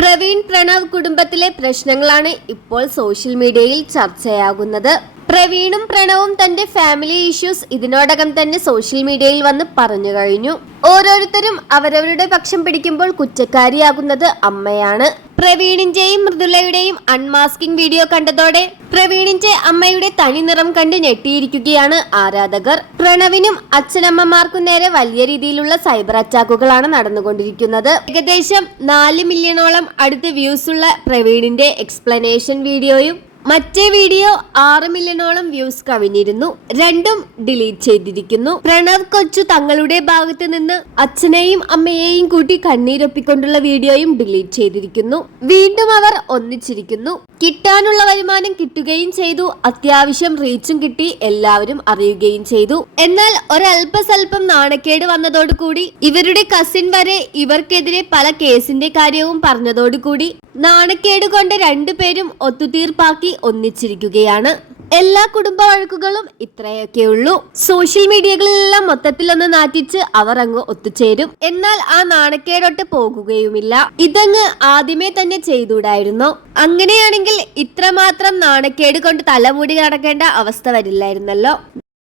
പ്രവീൺ പ്രണവ് കുടുംബത്തിലെ പ്രശ്നങ്ങളാണ് ഇപ്പോൾ സോഷ്യൽ മീഡിയയിൽ ചർച്ചയാകുന്നത്. പ്രവീണും പ്രണവും തന്റെ ഫാമിലി ഇഷ്യൂസ് ഇതിനോടകം തന്നെ സോഷ്യൽ മീഡിയയിൽ വന്ന് പറഞ്ഞു കഴിഞ്ഞു. ഓരോരുത്തരും അവരവരുടെ പക്ഷം പിടിക്കുമ്പോൾ കുറ്റക്കാരിയാകുന്നത് അമ്മയാണ്. പ്രവീണിന്റെയും മൃദുലയുടെയും അൺമാസ്കിംഗ് വീഡിയോ കണ്ടതോടെ പ്രവീണിന്റെ അമ്മയുടെ തനി നിറം കണ്ട് ഞെട്ടിയിരിക്കുകയാണ് ആരാധകർ. പ്രണവിനും അച്ഛനമ്മമാർക്കും നേരെ വലിയ രീതിയിലുള്ള സൈബർ അറ്റാക്കുകളാണ് നടന്നുകൊണ്ടിരിക്കുന്നത്. ഏകദേശം 4 മില്യണോളം അടുത്ത് വ്യൂസ് ഉള്ള പ്രവീണിന്റെ എക്സ്പ്ലനേഷൻ വീഡിയോയും മറ്റേ വീഡിയോ 6 മില്യണോളം വ്യൂസ് കവിഞ്ഞിരുന്നു. രണ്ടും ഡിലീറ്റ് ചെയ്തിരിക്കുന്നു. പ്രണവ് കൊച്ചു തങ്ങളുടെ ഭാഗത്ത് നിന്ന് അച്ഛനെയും അമ്മയെയും കൂട്ടി കണ്ണീരൊപ്പിക്കൊണ്ടുള്ള വീഡിയോയും ഡിലീറ്റ് ചെയ്തിരിക്കുന്നു. വീണ്ടും അവർ ഒന്നിച്ചിരിക്കുന്നു. കിട്ടാനുള്ള വരുമാനം കിട്ടുകയും ചെയ്തു. അത്യാവശ്യം റീച്ചും കിട്ടി. എല്ലാവരും അറിയുകയും ചെയ്തു. എന്നാൽ ഒരല്പസ്വല്പം നാണക്കേട് വന്നതോടുകൂടി ഇവരുടെ കസിൻ വരെ ഇവർക്കെതിരെ പല കേസിന്റെ കാര്യവും പറഞ്ഞതോടുകൂടി നാണക്കേട് കൊണ്ട് രണ്ടുപേരും ഒത്തുതീർപ്പാക്കി ഒന്നിച്ചിരിക്കുകയാണ്. എല്ലാ കുടുംബ വഴക്കുകളും ഇത്രയൊക്കെയുള്ളൂ. സോഷ്യൽ മീഡിയകളിലെല്ലാം മൊത്തത്തിലൊന്ന് നാറ്റിച്ച് അവർ അങ്ങ് ഒത്തുചേരും. എന്നാൽ ആ നാണക്കേടൊട്ട് പോകുകയുമില്ല. ഇതങ്ങ് ആദ്യമേ തന്നെ ചെയ്തുകൂടായിരുന്നോ? അങ്ങനെയാണെങ്കിൽ ഇത്രമാത്രം നാണക്കേട് കൊണ്ട് തലമുടി നടക്കേണ്ട അവസ്ഥ വരില്ലായിരുന്നല്ലോ.